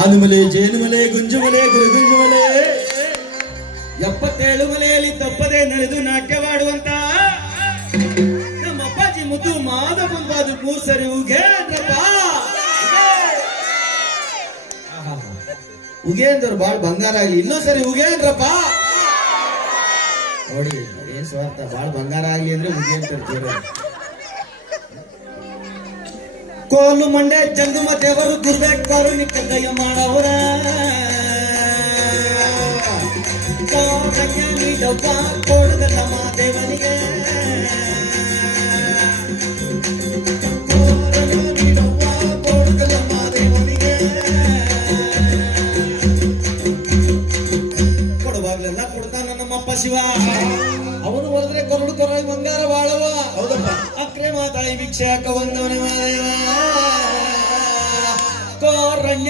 ಆನುಮಲೆ ಜೇನುಮಲೆ ಗುಂಜುಮಲೆ ಗುರುಗುಂಜುಮಲೆ 77 ಮಲೆಯಲ್ಲಿ ತಪ್ಪದೆ ನಡೆದು ನಾಟ್ಯವಾಡುವಂತ ನಮ್ಮ ಅಪ್ಪಾಜಿ ಮುದ್ದು ಮಾದ ಮುಂದಾದ ಮೂಸರಿ ಉಗೇಂದ್ರಪ್ಪ. ಉಗೇಂದ್ರ ಬಾಳ್ ಬಂಗಾರ ಆಗ್ಲಿ, ಇನ್ನೊಂದ್ಸರಿ ಉಗೇಂದ್ರಪ್ಪ. ನೋಡಿ ಏನ್ ಸ್ವಾರ್ಥ, ಬಾಳ್ ಬಂಗಾರ ಆಗ್ಲಿ ಅಂದ್ರೆ ಉಗೇಂದ್ರ. ಕೋಲು ಮಂಡೆ ಜಂಗುಮ ದೇವರು ಗುರ್ಬೇಕರು ನಿಕ್ಕಯ್ಯ ಮಾಡವರ ನೀಡವ್ವ ಕೊಡಗಲ್ಲಮ್ಮ ದೇವನಿಗೆ ನೀಡವ್ವ ಕೊಡಗಲ್ಲಮ್ಮ ದೇವನಿಗೆ ಕೊಡುವಾಗ್ಲೆಲ್ಲ ಕೊಡ್ತಾನ ನಮ್ಮಪ್ಪ ಶಿವ. ಅವನು ಹೋದ್ರೆ ಕೊರಡು ಕೊರಳು ಬಂಗಾರ ಬಾಳವ. ಹೌದಪ್ಪ. ಅಕ್ರೆ ಮಾತಾಳಿ ಭಿಕ್ಷಾಕ ಒಂದವನ ಕೋರಣ್ಯ